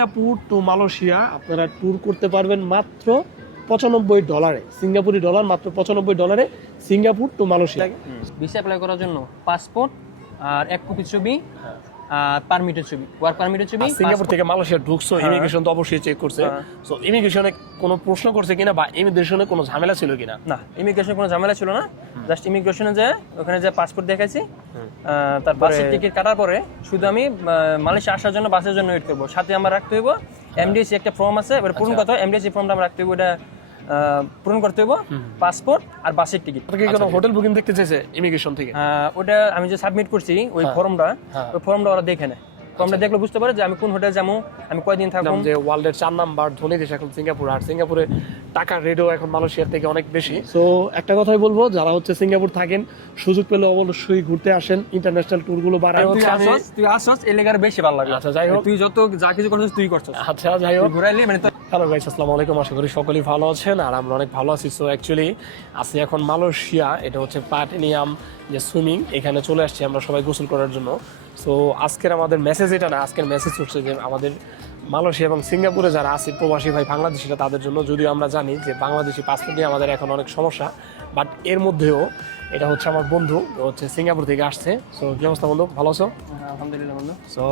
Singapore two Malaysia আপনারা tour করতে পারবেন মাত্র $95, সিঙ্গাপুরি ডলার, মাত্র $95 Singapore two Malaysia. Visa apply করার জন্য পাসপোর্ট আর 1 কপি ছবি আর পারমিটের ছবি, ওয়ার্ক পারমিটের ছবি। সিঙ্গাপুর থেকে মালয়েশিয়া ঢুকছো, ইমিগ্রেশন তো অবশ্যই চেক করছে। সো ইমিগ্রেশনে কোনো প্রশ্ন করছে কিনা বা ইমিগ্রেশনে কোনো ঝামেলা ছিল কিনা? না, ইমিগ্রেশনে কোনো ঝামেলা ছিল না। জাস্ট ইমিগ্রেশনে যে ওখানে যে পাসপোর্ট দেখাইছি, তারপরে বাসের টিকিট কাটার পরে শুধু আমি মালয়েশিয়া আসার জন্য বাসের জন্য ওয়েট করবো। সাথে আমার রাখতে হইব এমডিসি একটা ফর্ম আছে, এবার পূরণ করতে হবে। এমডিসি ফর্মটা আমরা রাখতে হইব, ওটা পূরণ করতে হইব, পাসপোর্ট আর বাসের টিকিট। কোনো হোটেল বুকিং দেখতে চাইছে ইমিগ্রেশন থেকে? ওটা আমি যে সাবমিট করছি ওই ফর্মটা, ওই ফর্মটা ওরা দেখে নেয়। ফর্মটা দেখলে বুঝতে পারে যে আমি কোন হোটেল যাবো, আমি কয়দিন থাকবো। যে ওয়ার্ল্ডের 4 নাম্বার ধনী দেশ এখন সিঙ্গাপুর, আর সিঙ্গাপুরে টাকার রেটও এখন মালয়েশিয়ার থেকে অনেক বেশি। সো একটা কথাই বলবো, যারা হচ্ছে সিঙ্গাপুর থাকেন সুযোগ পেলে অবশ্যই ঘুরতে আসেন, ইন্টারন্যাশনাল ট্যুর গুলো বাড়ায়। তুই আসছ এই লেগার বেশি ভালো লাগে। আচ্ছা যাই হোক, তুই যত যা কিছু করছিস তুই করছিস। আচ্ছা যাই হোক, ঘুরাইলি মানে। হ্যালো গাইস, আসসালামু আলাইকুম। আশা করি সকলেই ভালো আছেন আর আমরা অনেক ভালো আছি। সো অ্যাকচুয়ালি আছি এখন মালয়েশিয়া, এটা হচ্ছে প্লাটিনিয়াম যে সুইমিং, এখানে চলে আসছি আমরা সবাই গোসল করার জন্য। সো আজকের আমাদের মেসেজ এটা না, আজকের মেসেজ হচ্ছে যে আমাদের মালয়েশিয়া এবং সিঙ্গাপুরে যারা আছে প্রবাসী ভাই বাংলাদেশিরা, তাদের জন্য। যদিও আমরা জানি যে বাংলাদেশি পাসপোর্ট নিয়ে আমাদের এখন অনেক সমস্যা, বাট এর মধ্যেও এটা হচ্ছে আমার বন্ধু, ও হচ্ছে সিঙ্গাপুর থেকে আসছে। সো কি অবস্থা বন্ধু, ভালো আছো? আলহামদুলিল্লাহ বন্ধু। সো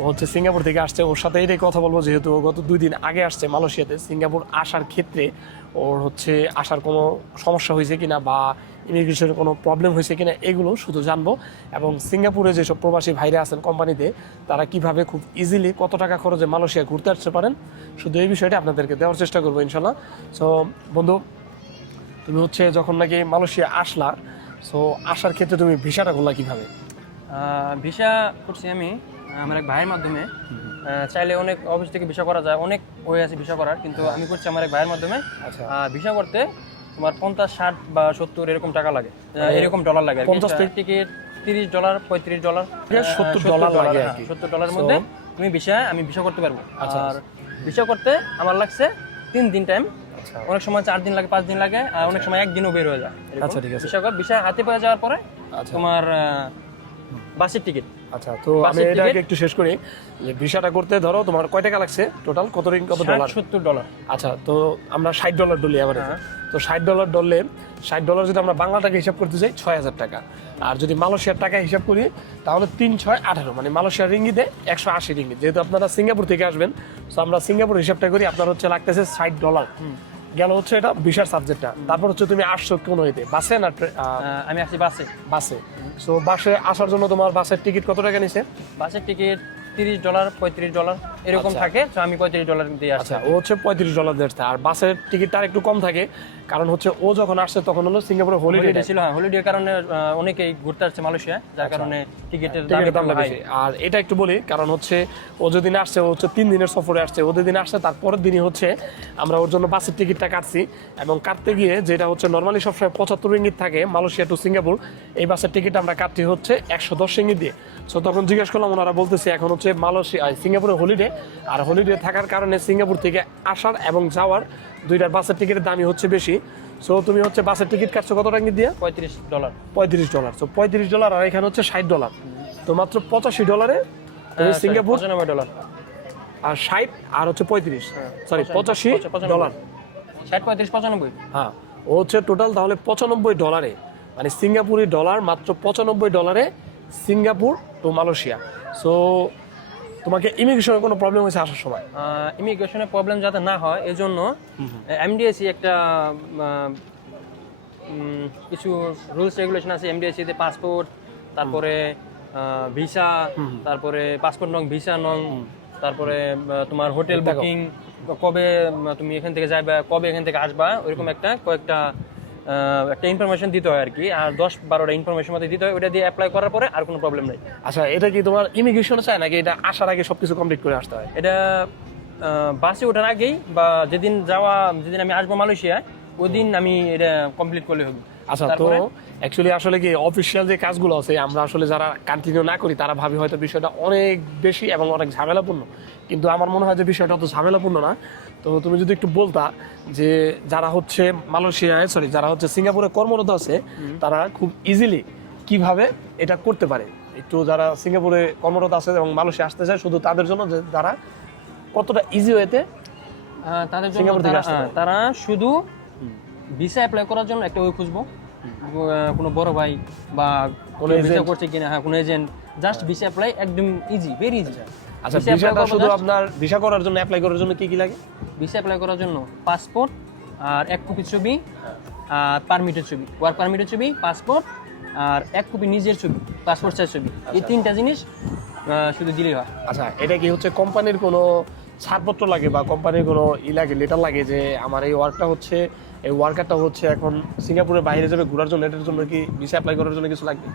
ও হচ্ছে সিঙ্গাপুর থেকে আসছে, ওর সাথে এটাই কথা বলবো, যেহেতু ও গত 2 দিন আগে আসছে মালয়েশিয়াতে। সিঙ্গাপুর আসার ক্ষেত্রে ওর হচ্ছে আসার কোনো সমস্যা হয়েছে কিনা বা ইমিগ্রেশনের কোনো প্রবলেম হয়েছে কিনা, এগুলো শুধু জানবো। এবং সিঙ্গাপুরে যেসব প্রবাসী ভাইরা আছেন কোম্পানিতে, তারা কিভাবে খুব ইজিলি কত টাকা খরচে মালয়েশিয়া ঘুরতে আসতে পারেন, শুধু এই বিষয়টা আপনাদেরকে দেওয়ার চেষ্টা করবো ইনশাল্লাহ। সো বন্ধু, তুমি হচ্ছে যখন নাকি মালয়েশিয়া আসলা, সো আসার ক্ষেত্রে তুমি ভিসাটা করলা কিভাবে? ভিসা করছি আমি আমার এক ভাইয়ের মাধ্যমে। চাইলে অনেক অফিস থেকে ভিসা করা যায়, অনেক ওয়ে আছে ভিসা করার, কিন্তু আমি করছি আমার এক ভাইয়ের মাধ্যমে। আচ্ছা, ভিসা করতে তোমার 50, 60 বা 70 এরকম টাকা লাগে, এরকম ডলার লাগে। 50 টিকিট $30, $35, $70 লাগে আর কি। $70 মধ্যে তুমি আমি ভিসা করতে পারবো। আর ভিসা করতে আমার লাগছে 3 দিন টাইম। অনেক সময় 4 দিন লাগে, 5 দিন লাগে, আর অনেক সময় 1 দিনও বের হয়ে যায়। আচ্ছা ঠিক আছে। ভিসা হাতে পেয়ে যাওয়ার পরে তোমার বাসের টিকিট। আচ্ছা, তো আমি এটাকে একটু শেষ করি। যে ভিসাটা করতে ধরো তোমার কয় টাকা লাগছে টোটাল, কত ডলার? $70। আচ্ছা, তো আমরা $60 ডলি আবার। তো $60 ডললে $60 যদি আমরা বাংলা টাকা হিসাব করতে যাই 6,000 টাকা। আর যদি মালয়েশিয়ার টাকা হিসাব করি তাহলে 3, 6, 18, মানে মালয়েশিয়ার রিঙ্গিতে 180 রিঙ্গিত। যেহেতু আপনারা সিঙ্গাপুর থেকে আসবেন, তো আমরা সিঙ্গাপুর হিসাবটা করি, আপনার হচ্ছে লাগতেছে $60 গেল হচ্ছে এটা ভিসার সাবজেক্টটা। তারপর হচ্ছে তুমি আসছো কোন হইতে, বাসে না? আমি আসছি বাসে। সো বাসে আসার জন্য তোমার বাসের টিকিট কত টাকা নিছে? বাসের টিকিট $30, $35 এরকম থাকে। তো আমি $35 দিয়ে আসছি। আচ্ছা, ও হচ্ছে $35 দিচ্ছে। আর বাসের টিকিটটা আর একটু কম থাকে, কারণ হচ্ছে ও যখন আসছে তখন হলো সিঙ্গাপুরে হলিডে ছিল। হলিডের কারণে অনেকেই ঘুরতে আসছে মালয়েশিয়া, যার কারণে টিকিটের দাম বেশি। আর এটা একটু বলি, কারণ হচ্ছে ও যেদিন আসছে, ও হচ্ছে 3 দিনের সফরে আসছে। ও যেদিন আসছে তারপরের দিনই হচ্ছে আমরা ওর জন্য বাসের টিকিটটা কাটছি, এবং কাটতে গিয়ে যেটা হচ্ছে নর্মালি সবসময় 75 রিঙ্গিত থাকে মালয়েশিয়া টু সিঙ্গাপুর, এই বাসের টিকিট আমরা কাটছি হচ্ছে 110 রিঙ্গিত দিয়ে। সো তখন জিজ্ঞেস করলাম, ওনারা বলতেছে এখন হচ্ছে মালয়েশিয়া সিঙ্গাপুরে হলিডে, আর হলিডে থাকার কারণে সিঙ্গাপুর থেকে আসার এবং যাওয়ার 2টার বাসের টিকিটের দামই হচ্ছে বেশি। সো তুমি হচ্ছে বাসের টিকিট কাটছো কত টাকা দিয়ে? $35। সো $35 আর এখানে হচ্ছে $60, তো মাত্র $85 তুমি সিঙ্গাপুর। $95 আর 60 আর হচ্ছে 35, সরি $85, 60, 35, 95। হ্যাঁ, ও হচ্ছে টোটাল তাহলে $95, মানে সিঙ্গাপুরি ডলার মাত্র $95 সিঙ্গাপুর টু মালয়েশিয়া। সো তোমাকে ইমিগ্রেশনের কোনো প্রবলেম হয়েছে আসার সময়? ইমিগ্রেশনের প্রবলেম যাতে না হয় এই জন্য এমডিএসি একটা কিছু রুলস রেগুলেশন আছে। এমডিএসিতে পাসপোর্ট, তারপরে ভিসা, তারপরে পাসপোর্ট নং, ভিসা নং, তারপরে তোমার হোটেল বুকিং, কবে তুমি এখান থেকে যাবে, কবে এখান থেকে আসবা, ওইরকম কয়েকটা ইনফরমেশন দিতে হয় আর কি। আর 10-12টা ইনফরমেশন মধ্যে দিতে হয়, ওটা দিয়ে অ্যাপ্লাই করার পরে আর কোনো প্রবলেম নেই। আচ্ছা, এটা কি তোমার ইমিগ্রেশনে চায় নাকি এটা আসার আগে সবকিছু কমপ্লিট করে আসতে হয়? এটা বাসে ওঠার আগেই বা যেদিন আমি আসবো মালয়েশিয়া, ওই দিন আমি এটা কমপ্লিট করলে হবে। আচ্ছা, তো অ্যাকচুয়ালি আসলে কি অফিসিয়াল যে কাজগুলো আছে আমরা আসলে যারা কন্টিনিউ না করি তারা ভাবি হয়তো বিষয়টা অনেক বেশি এবং অনেক ঝামেলাপূর্ণ, কিন্তু আমার মনে হয় যে বিষয়টা অত ঝামেলাপূর্ণ না। তো তুমি যদি একটু বলতা যে যারা হচ্ছে যারা হচ্ছে সিঙ্গাপুরে কর্মরত আছে, তারা খুব ইজিলি কিভাবে এটা করতে পারে, একটু যারা সিঙ্গাপুরে কর্মরত আছে এবং মালয়েশিয়া আসতে চায়, শুধু তাদের জন্য যে যারা কতটা ইজি ওয়েতে তাদের জন্য সিঙ্গাপুর থেকে আসতে পারে? তারা শুধু ভিসা অ্যাপ্লাই করার জন্য একটা ওয়ে খুঁজবো, কোনো বড় ভাই বা কোনো ভিসা agent? করছে কিনা, হ্যাঁ কোনো এজেন্ট, জাস্ট ভিসা অ্যাপ্লাই একদম ইজি, ভেরি ইজি। আচ্ছা, ভিসাটা শুধু আপনার ভিসা করার জন্য অ্যাপ্লাই করার জন্য কি কি লাগে? ভিসা অ্যাপ্লাই করার জন্য পাসপোর্ট আর 1 কপি ছবি আর পারমিটের ছবি, ওয়ার্ক পারমিটের ছবি, পাসপোর্ট আর 1 কপি নিজের ছবি, পাসপোর্ট সাইজ ছবি, এই 3টা জিনিস শুধু দিলেই হয়। আচ্ছা, এটা কি হচ্ছে কোম্পানির কোনো ছাড়পত্র লাগে বা কোম্পানির কোনো লাগে, লেটার লাগে যে আমার এই ওয়ার্কটা হচ্ছে, এই ওয়ার্কারটা হচ্ছে এখন সিঙ্গাপুরের বাইরে যাবে ঘোরার জন্য, এটার জন্য কি ভিসা অ্যাপ্লাই করার জন্য কিছু লাগবে?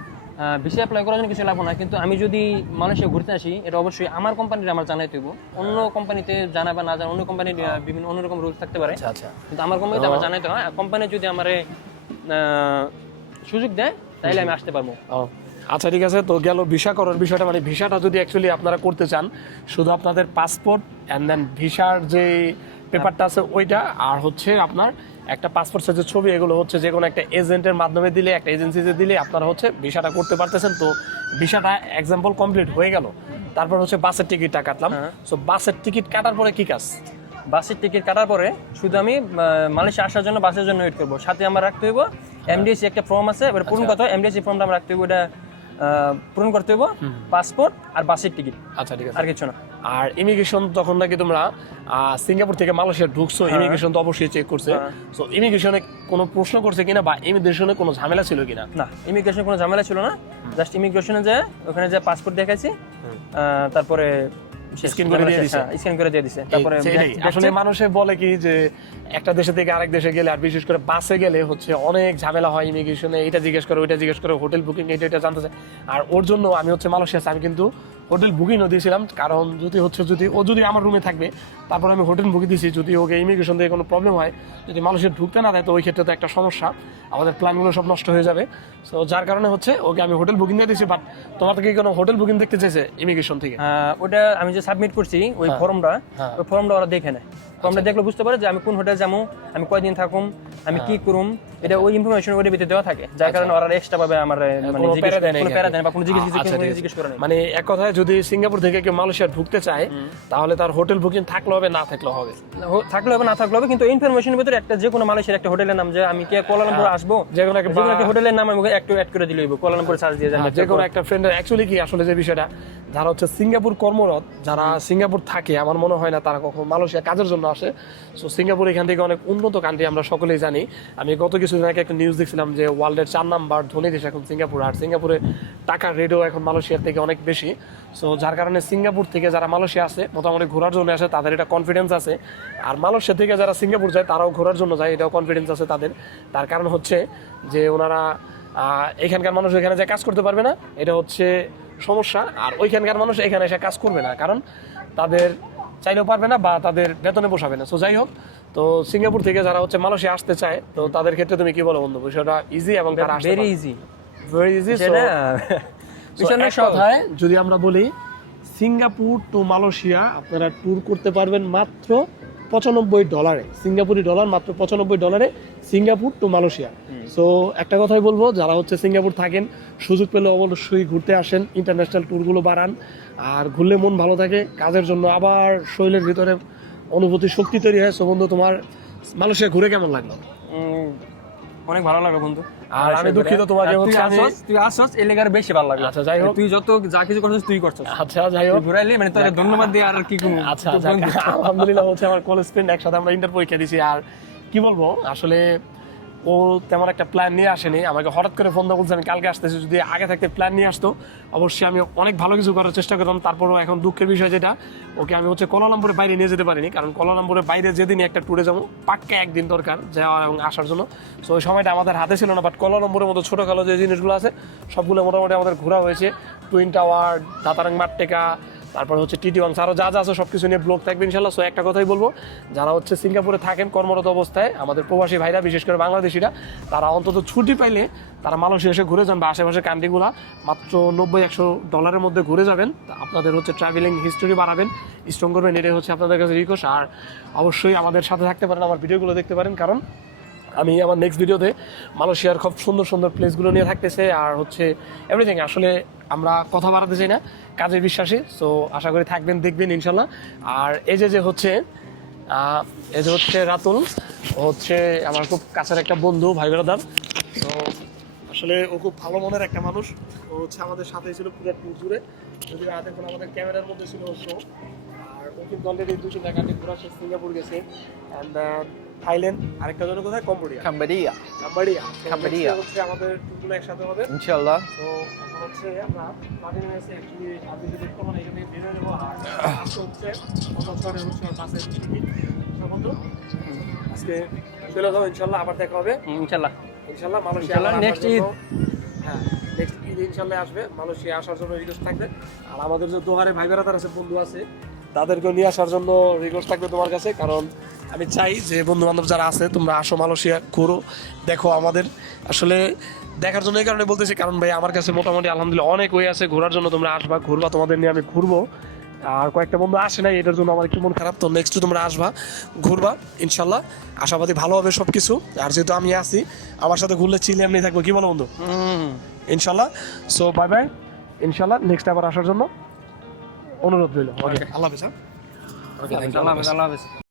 ভিসা অ্যাপ্লাই করার জন্য কিছু লাগবে না, কিন্তু আমি যদি মালয়েশিয়া ঘুরতে আসি এটা অবশ্যই আমার কোম্পানির আমার জানাইতে হইব। অন্য কোম্পানিতে জানা বা না জানা, অন্য কোম্পানির বিভিন্ন অন্যরকম রুলস থাকতে পারে, আচ্ছা আচ্ছা। কিন্তু আমার কোম্পানিতে আমার জানাইতে হয়। কোম্পানি যদি আমারে সুযোগ দেয় তাহলে আমি আসতে পারবো। ও আচ্ছা, ঠিক আছে। তো গেল ভিসা করার বিষয়টা, মানে ভিসাটা যদি অ্যাকচুয়ালি আপনারা করতে চান, শুধু আপনাদের পাসপোর্ট অ্যান্ড দেন ভিসার যে পেপারটা আছে ওইটা, আর হচ্ছে আপনার একটা পাসপোর্ট সাইজের ছবি, এগুলো হচ্ছে যে কোনো একটা এজেন্টের মাধ্যমে দিলে, একটা এজেন্সিতে দিলে আপনারা হচ্ছে ভিসাটা করতে পারতেছেন। তো ভিসাটা এক্সাম্পল কমপ্লিট হয়ে গেল, তারপর হচ্ছে বাসের টিকিটটা কাটলাম। সো বাসের টিকিট কাটার পরে কি কাজ? বাসের টিকিট কাটার পরে শুধু আমি মালয়েশিয়া আসার জন্য বাসের জন্য ওয়েট করবো। সাথে আমার রাখতে হইব এমডিএসি একটা ফর্ম আছে, এবার পূরণ করতে হয়, এমডিএসি ফর্মটা আমরা রাখতে হইব, ওটা পূরণ করতে হইব, পাসপোর্ট আর বাসের টিকিট, আচ্ছা ঠিক আছে। আর কিছু না। আর ইমিগ্রেশন যখন নাকি তোমরা সিঙ্গাপুর থেকে মালয়েশিয়া ঢুকছো, ইমিগ্রেশন তো অবশ্যই চেক করছে। সো ইমিগ্রেশনে কোনো প্রশ্ন করছে কিনা বা ইমিগ্রেশনে কোনো ঝামেলা ছিল কিনা? না, ইমিগ্রেশনে কোনো ঝামেলা ছিল না, জাস্ট ইমিগ্রেশনে যে ওখানে যে পাসপোর্ট দেখাইছি, তারপরে স্ক্যান করে দিয়ে দিছে। স্ক্যান করে দিয়ে দিছে। তারপরে আসলে মানুষে বলে কি যে একটা দেশে থেকে আরেক দেশে গেলে, আর বিশেষ করে বাসে গেলে হচ্ছে অনেক ঝামেলা হয় ইমিগ্রেশনে, এটা জিজ্ঞেস করে ওইটা জিজ্ঞেস করে, হোটেল বুকিং এটা জানতে চায়। আর ওর জন্য আমি হচ্ছে মালয়েশিয়া আমি কিন্তু হোটেল বুকিংও দিয়েছিলাম, কারণ যদি ও যদি আমার রুমে থাকবে, তারপর আমি হোটেল বুকিং দিয়েছি, যদি ওকে ইমিগ্রেশন থেকে কোনো প্রবলেম হয়, যদি মালয়েশিয়া ঢুকতে না দেয়, তো ওই ক্ষেত্রে তো একটা সমস্যা, আমাদের প্ল্যানগুলো সব নষ্ট হয়ে যাবে। সো যার কারণে হচ্ছে ওকে আমি হোটেল বুকিং দিয়ে দিয়েছি। বাট তোমার থেকে কোনো হোটেল বুকিং দেখতে চাইছে ইমিগ্রেশন থেকে? ওটা আমি যে সাবমিট করছি ওই ফর্মটা, ওই ফর্মটা ওরা দেখে নেয়। ফর্মটা দেখলে বুঝতে পারে যে আমি কোন হোটেল যাবো, আমি কয়দিন থাকুম, আমি কি করুম, এটা ওই ইনফরমেশন ওদের ভিতরে দেওয়া থাকে, যার কারণে ওরা এক্সট্রা ভাবে আমার মানে জিজ্ঞেস করে বা কোনো জিজ্ঞেস করে না। মানে এক কথায় যদি সিঙ্গাপুর থেকে কেউ মালয়েশিয়া ঢুকতে চায়, তাহলে তার হোটেল বুকিং থাকলে হবে, না থাকলে হবে? থাকলে হবে, না থাকলে হবে, কিন্তু ইনফরমেশনের ভিতরে একটা যে কোনো মালয়েশিয়ার একটা হোটেলের নাম, যে আমি কি কুয়ালালামপুর আসবো, যে কোনো একটা হোটেলের নাম আমাকে একটু অ্যাড করে দিলে হইব, কুয়ালালামপুর সার্চ দিয়ে যাবে। যে কোনো একটা ফ্রেন্ডের অ্যাকচুয়ালি কি আসলে যে বিষয়টা, যারা হচ্ছে সিঙ্গাপুর কর্মরত, যারা সিঙ্গাপুর থাকে, আমার মনে হয় না তারা কখনো মালয়েশিয়া কাজের জন্য আসে। সো সিঙ্গাপুর এখান থেকে অনেক উন্নত কান্ট্রি, আমরা সকলেই জানি। আমি গত কিছুদিন আগে একটা নিউজ দেখছিলাম যে ওয়ার্ল্ডের 4 নাম্বার ধনী দেশ এখন সিঙ্গাপুর, আর সিঙ্গাপুরে টাকার রেটও এখন মালয়েশিয়ার থেকে অনেক বেশি। সো যার কারণে সিঙ্গাপুর থেকে যারা মালয়েশিয়া আসে, মোটামুটি ঘোরার জন্য আসে, তাদের এটা কনফিডেন্স আছে। আর মালয়েশিয়া থেকে যারা সিঙ্গাপুর যায়, তারাও ঘোরার জন্য যায়, এটাও কনফিডেন্স আছে তাদের। তার কারণ হচ্ছে যে ওনারা এখানকার মানুষ এখানে যে কাজ করতে পারবে না, এটা হচ্ছে সমস্যা। আর ওইখানকার মানুষ এখানে এসে কাজ করবে না, কারণ তাদের চাইলেও পারবে না বা তাদের বেতনে পোষাবে না। সো যাই হোক, তো সিঙ্গাপুর থেকে যারা হচ্ছে মালয়েশিয়া আসতে চায়, তো তাদের ক্ষেত্রে তুমি কি বলো বন্ধু? বিষয়টা ইজি এবং তারা আসতে ভেরি ইজি, ভেরি ইজি। কথায় যদি আমরা বলি, সিঙ্গাপুর টু মালয়েশিয়া আপনারা ট্যুর করতে পারবেন মাত্র $95, সিঙ্গাপুরি ডলার, মাত্র $95 সিঙ্গাপুর টু মালয়েশিয়া। সো একটা কথাই বলবো, যারা হচ্ছে সিঙ্গাপুর থাকেন, সুযোগ পেলে অবশ্যই ঘুরতে আসেন, ইন্টারন্যাশনাল ট্যুরগুলো বাড়ান, আর ঘুরলে মন ভালো থাকে, কাজের জন্য আবার শরীরের ভিতরে অনুভূতি শক্তি তৈরি হয়। সো বন্ধু, তোমার মালয়েশিয়া ঘুরে কেমন লাগলো? অনেক ভালো লাগলো বন্ধু। আর আমি দুঃখিত তোমাকে হচ্ছে তুই আসছস এই লেগার বেশি ভালো লাগলো। আচ্ছা যাই হোক, তুই যত যা কিছু করছিস তুই করছস। আচ্ছা যাই হোক, ঘুরাইলি মানে তোর ধন্যবাদ দিয়ে আর কি করব। আচ্ছা আলহামদুলিল্লাহ, হচ্ছে আমার কলেজ ফ্রেন্ড, একসাথে আমরা ইন্টার পরীক্ষা দিয়েছি। আর কি বলবো, আসলে ও তেমন একটা প্ল্যান নিয়ে আসেনি, আমাকে হঠাৎ করে ফোন দিয়ে বলছে আমি কালকে আসতেছি। যদি আগে থাকতে প্ল্যান নিয়ে আসতো, অবশ্যই আমি অনেক ভালো কিছু করার চেষ্টা করতাম। তারপরও এখন দুঃখের বিষয় যেটা, ওকে আমি হচ্ছে কুয়ালালামপুরের বাইরে নিয়ে যেতে পারিনি, কারণ কুয়ালালামপুরের বাইরে যেদিনই একটা ট্যুরে যাবো, পাক্কা একদিন দরকার যাওয়া এবং আসার জন্য। সো ওই সময়টা আমাদের হাতে ছিল না। বাট কুয়ালালামপুরের মতো ছোটোখাটো যে জিনিসগুলো আছে, সবগুলো মোটামুটি আমাদের ঘোরা হয়েছে। টুইন টাওয়ার, দাতারাং মাট্টেকা, তারপর হচ্ছে টিটি ওয়াংস, আরও যা যা আছে সব কিছু নিয়ে ব্লগ থাকবে ইনশাল্লাহ। সো একটা কথাই বলবো, যারা হচ্ছে সিঙ্গাপুরে থাকেন কর্মরত অবস্থায়, আমাদের প্রবাসী ভাইরা, বিশেষ করে বাংলাদেশিরা, তারা অন্তত ছুটি পাইলে তারা মালয়েশিয়া এসে ঘুরে যান, বা আশেপাশের কান্ট্রিগুলো মাত্র $90-100 মধ্যে ঘুরে যাবেন। আপনাদের হচ্ছে ট্রাভেলিং হিস্টোরি বাড়াবেন, স্ট্রং করবেন, এটাই হচ্ছে আপনাদের কাছে রিকোয়েস্ট। আর অবশ্যই আমাদের সাথে থাকতে পারেন, আমার ভিডিওগুলো দেখতে পারেন, কারণ আমি আমার নেক্সট ভিডিওতে মালয়েশিয়ার খুব সুন্দর সুন্দর প্লেসগুলো নিয়ে থাকতেছে, আর হচ্ছে এভরিথিং। আসলে আমরা কথা বাড়াতে চাই না, কাজে বিশ্বাসী। সো আশা করি থাকবেন, দেখবেন ইনশাল্লাহ। আর এই যে হচ্ছে রাতুল, ও হচ্ছে আমার খুব কাছের একটা বন্ধু, ভাই ব্রাদার। তো আসলে ও খুব ভালো মনের একটা মানুষ। ও হচ্ছে আমাদের সাথেই ছিল পুরো ট্যুর জুড়ে, যদি রাত এখন আমাদের ক্যামেরার মধ্যে ছিল ও। আর ও কিন্তু অলরেডি 2 জায়গাতে ঘোরা শেষ, সিঙ্গাপুর গেছে, অ্যান্ড থাইল্যান্ড, আরেকটা জন্য কোথায়, কম্বোডিয়া। কাম্বোডিয়া হচ্ছে আমাদের ট্যুরগুলো একসাথে হবে ইনশাআল্লাহ। তো এখন হচ্ছে আমরা মার্টিন মেসে অ্যাকচুয়ালি আপনি যদি কোনো এখানে বের হয়ে যাবো। আর আজকে হচ্ছে অন্য হচ্ছে বাসে টিকিট বন্ধু, আজকে চলে যাবো ইনশাল্লাহ। আবার দেখা হবে ইনশাল্লাহ। মালয়েশিয়া ইনশাল্লাহ next ঈদ। হ্যাঁ, নেক্সট ঈদ ইনশাল্লাহ আসবে। মালয়েশিয়া আসার জন্য রিকোয়েস্ট থাকবে। আর আমাদের যে দোহারে ভাই বেড়াদার আছে, বন্ধু আছে, তাদেরকে নিয়ে আসার জন্য রিকোয়েস্ট থাকবে তোমার কাছে। কারণ আমি চাই যে বন্ধু বান্ধব যারা আছে তোমরা আসো মালয়েশিয়া, ঘুরো, দেখো। আমাদের আসলে দেখার জন্য এই কারণে বলতেছি, কারণ ভাই আমার কাছে মোটামুটি আলহামদুলিল্লাহ অনেক ওয়ে আছে ঘোরার জন্য। তোমরা আসবা, ঘুরবা, তোমাদের নিয়ে আমি ঘুরবো। আর কয়েকটা বন্ধু আসে নাই, এটার জন্য আমার একটু মন খারাপ। তো নেক্সট তোমরা আসবা, ঘুরবা ইনশাল্লাহ, আশাবাদী ভালো হবে সব কিছু। আর যেহেতু আমি আছি, আমার সাথে ঘুরলে চিলে এমনি থাকবো, কি বলো বন্ধু? ইনশাল্লাহ। সো বাই বাই, ইনশাল্লাহ নেক্সট আবার আসার জন্য অনুরোধ রইল। ওকে, আল্লাহ হাফেজ। আল্লাহ হাফেজ।